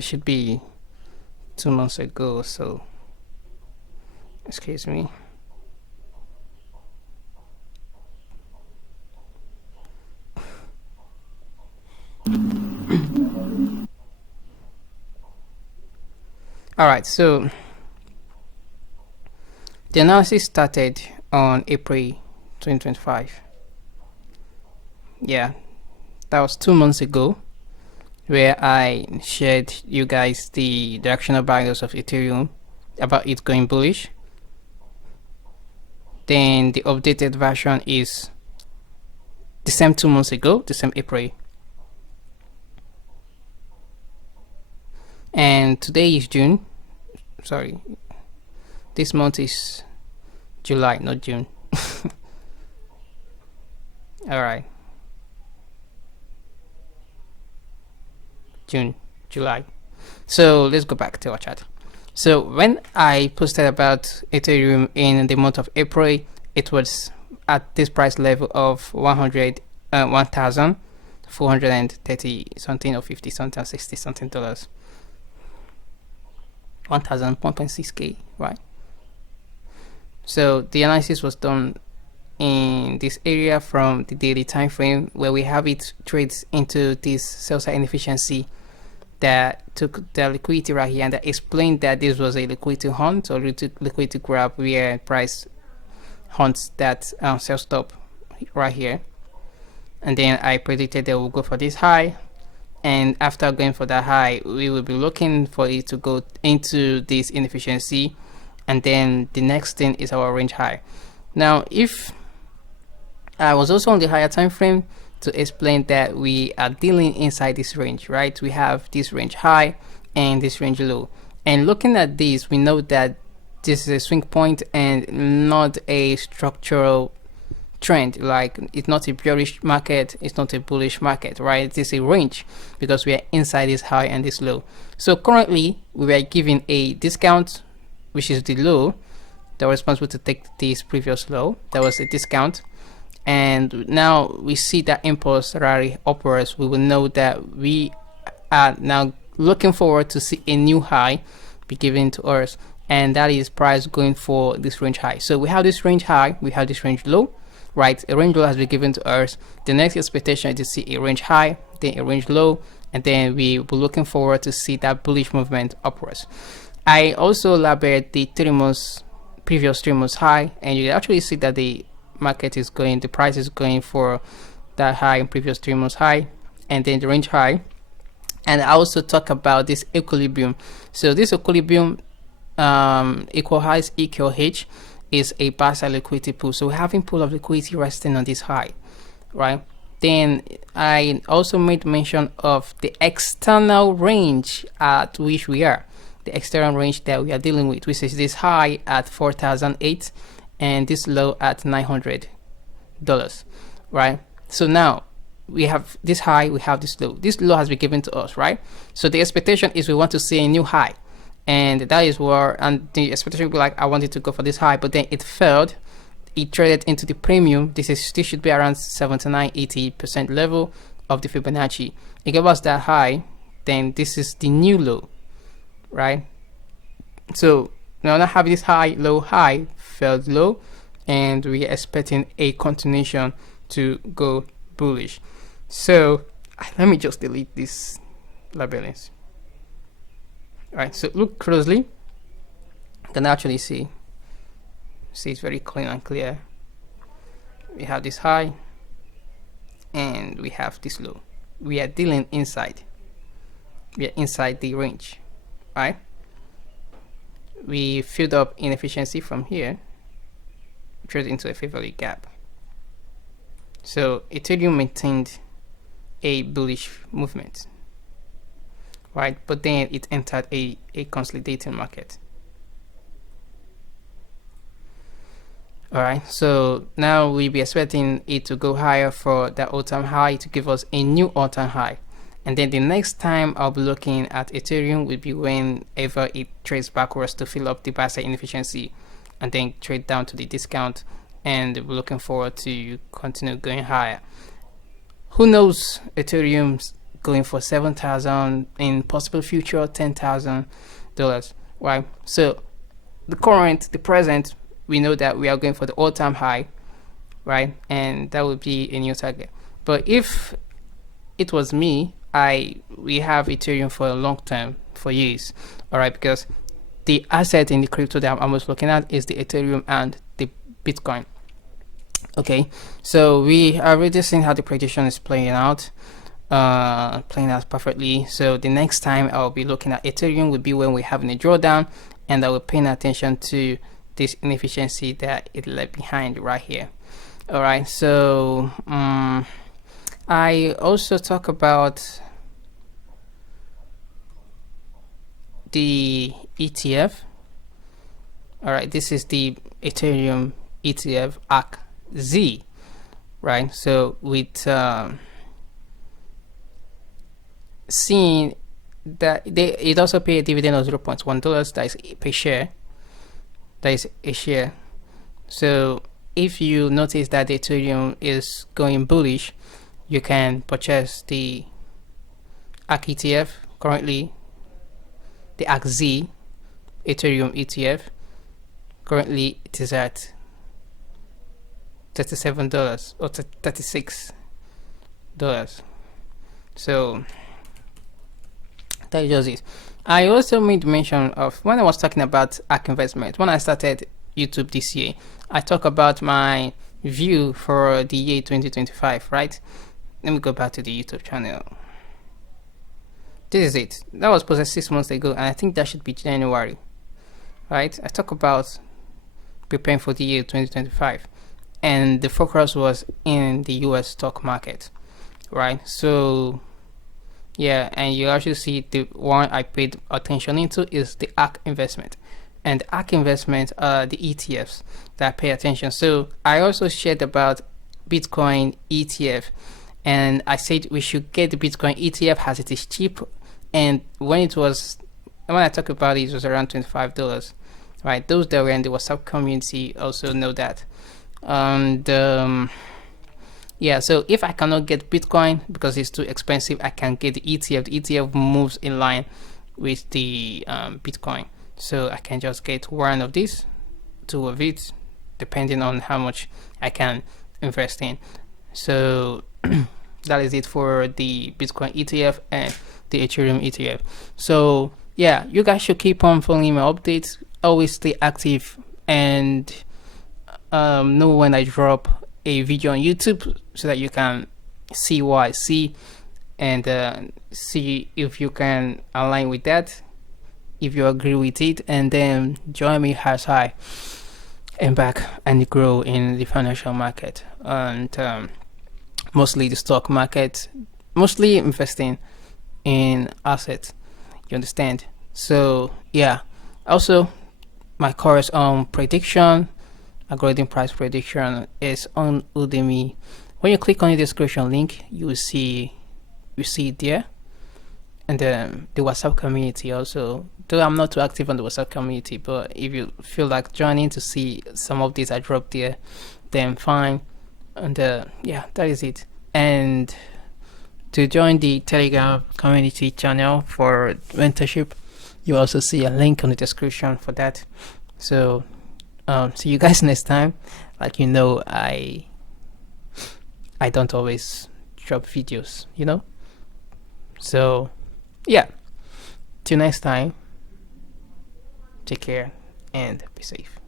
it should be 2 months ago or so. Excuse me. Alright, so the analysis started on April 2025. Yeah, that was 2 months ago, where I shared you guys the directional values of Ethereum about it going bullish. Then the updated version is the same 2 months ago, the same April. And today is June. Sorry, this month is July, not June. Alright. June, July. So let's go back to our chart. So when I posted about Ethereum in the month of April, it was at this price level of 1,430 something or 50 something or 60 something dollars. 1,1.6k, right? So the analysis was done in this area from the daily time frame, where we have it trades into this sell side inefficiency that took the liquidity right here, and that explained that this was a liquidity hunt or liquidity grab, where price hunts that sell stop right here. And then I predicted that we'll go for this high, and after going for that high, we will be looking for it to go into this inefficiency, and then the next thing is our range high. Now, if I was also on the higher time frame to explain that we are dealing inside this range, right? We have this range high and this range low, and looking at this, we know that this is a swing point and not a structural trend. Like, it's not a bearish market, it's not a bullish market, right? It is a range because we are inside this high and this low. So currently we were given a discount, which is the low that was responsible to take this previous low. That was a discount, and now we see that impulse rally upwards. We will know that we are now looking forward to see a new high be given to us, and that is price going for this range high. So we have this range high, we have this range low, right? A range low has been given to us. The next expectation is to see a range high, then a range low, and then we will be looking forward to see that bullish movement upwards. I also labeled the 3 months previous 3 months high, and you can actually see that the market is going, the price is going for that high in previous 3 months high, and then the range high. And I also talk about this equilibrium. So this equilibrium, equal highs equal H, is a buy side liquidity pool. So we're having pool of liquidity resting on this high, right? Then I also made mention of the external range at which we are, the external range that we are dealing with, which is this high at 4,008 and this low at $900, right? So now we have this high, we have this low. This low has been given to us, right? So the expectation is we want to see a new high, and that is where, and the expectation will be like, I wanted to go for this high, but then it failed. It traded into the premium. This should be around 79-80% level of the Fibonacci. It gave us that high, then this is the new low, right? So now not having this high, low, high, failed low, and we are expecting a continuation to go bullish. So let me just delete these labelings. All right, so look closely. You can actually see it's very clean and clear. We have this high and we have this low. We are dealing inside. We are inside the range, right? We filled up inefficiency from here, trade into a favorable gap. So Ethereum maintained a bullish movement, right? But then it entered a consolidating market. All right, so now we'll be expecting it to go higher for that all-time high to give us a new all-time high. And then the next time I'll be looking at Ethereum will be whenever it trades backwards to fill up the buy side inefficiency and then trade down to the discount, and we're looking forward to continue going higher. Who knows Ethereum's going for $7,000, in possible future $10,000, right? So the present, we know that we are going for the all-time high, right? And that would be a new target. But if it was me, we have Ethereum for a long term, for years, all right? Because the asset in the crypto that I'm almost looking at is the Ethereum and the Bitcoin. Okay, so we are already seeing how the prediction is playing out perfectly. So the next time I'll be looking at Ethereum would be when we're having a drawdown, and I will pay attention to this inefficiency that it left behind right here. All right, so I also talk about the ETF. All right, this is the Ethereum ETF ACZ, right? So with seeing that it also pay a dividend of $0.1, that is per share, that is a share. So if you notice that the Ethereum is going bullish, you can purchase the ACZ ETF. Currently the ACZ Ethereum ETF, currently it is at $37 or $36. So that is just it. I also made mention of, when I was talking about ARK investment, when I started YouTube this year, I talk about my view for the year 2025, right? Let me go back to the YouTube channel. This is it. That was posted 6 months ago, and I think that should be January, right? I talk about preparing for the year 2025, and the focus was in the US stock market, right? So yeah, and you actually see the one I paid attention into is the ARK investment, and ARK investment are the ETFs that I pay attention. So I also shared about Bitcoin ETF, and I said we should get the Bitcoin ETF as it is cheap. And when I talk about it, it was around $25, right? Those that were in the WhatsApp community also know that. And yeah, so if I cannot get Bitcoin because it's too expensive, I can get the ETF. The ETF moves in line with the Bitcoin, so I can just get one of these, two of it, depending on how much I can invest in. So that is it for the Bitcoin ETF and the Ethereum ETF. So yeah, you guys should keep on following my updates. Always stay active, and know when I drop a video on YouTube so that you can see what I see, and see if you can align with that, if you agree with it, and then join me as I embark and grow in the financial market, and mostly the stock market, mostly investing in assets, you understand? So yeah, also my course on prediction, algorithm price prediction, is on Udemy. When you click on the description link, you will see it there. And then the WhatsApp community also, though I'm not too active on the WhatsApp community, but if you feel like joining to see some of these I dropped there, then fine. And yeah, that is it. And to join the Telegram community channel for mentorship, you also see a link on the description for that. So see you guys next time. Like, you know, I don't always drop videos, you know. So yeah, till next time, take care and be safe.